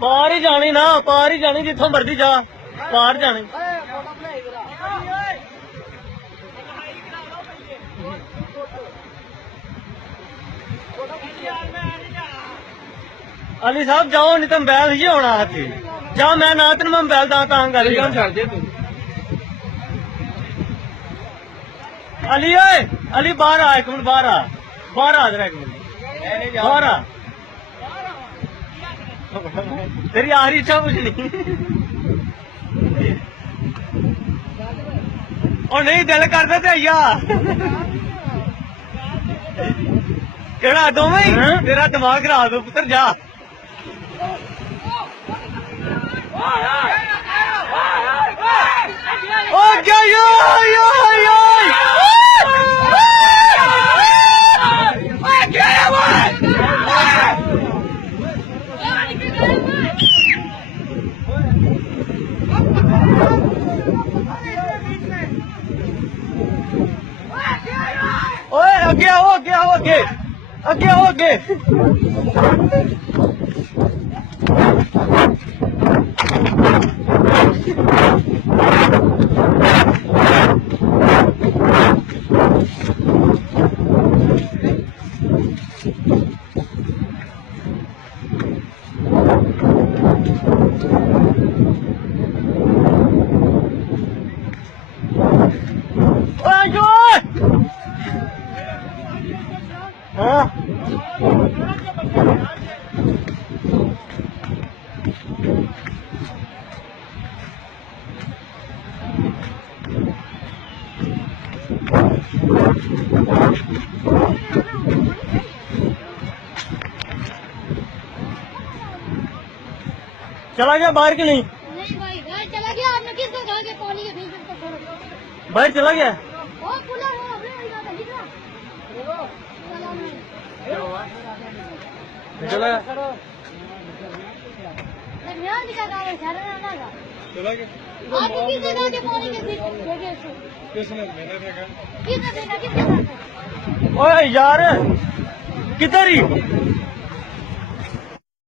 पार ही जानी ना, पार ही जानी, जिथों मर्जी जा पार जानी। अली साहब जाओ, नहीं तो मोबाइल ही होना हाथी। जा मैं ना तेन मैं मोबाइल दा गल अली ओए, अली बाहर आ, एक मिनट बाहर आ, बाहर आ जरा, एक मिनट बाहर आ। तेरी आखिरी इच्छा कुछ नहीं। और नहीं दिल करता तो आइया केड़ा दोवें ही तेरा दिमाग खराब हो पुत्र, जा। ओ क्या यो यो यो ओए आगे आओ, आगे आओ, आगे आगे आओ, आगे। हाँ चला गया बाहर की नहीं? नहीं भाई, बाहर चला गया। आपने किसको कहा कि पानी के बीच में छोड़ो? बाहर चला गया। वो खुला वो अपने वाला था, ठीक है? चला गया। मैं निकाल रहा हूँ, सारा ना लगा। चला गया। आपने किसको कहा कि पानी के बीच में फेंके इसको? किसने? मैंने फेंका। किसने फेंका? किसने फेंका? ओए यार किधर ही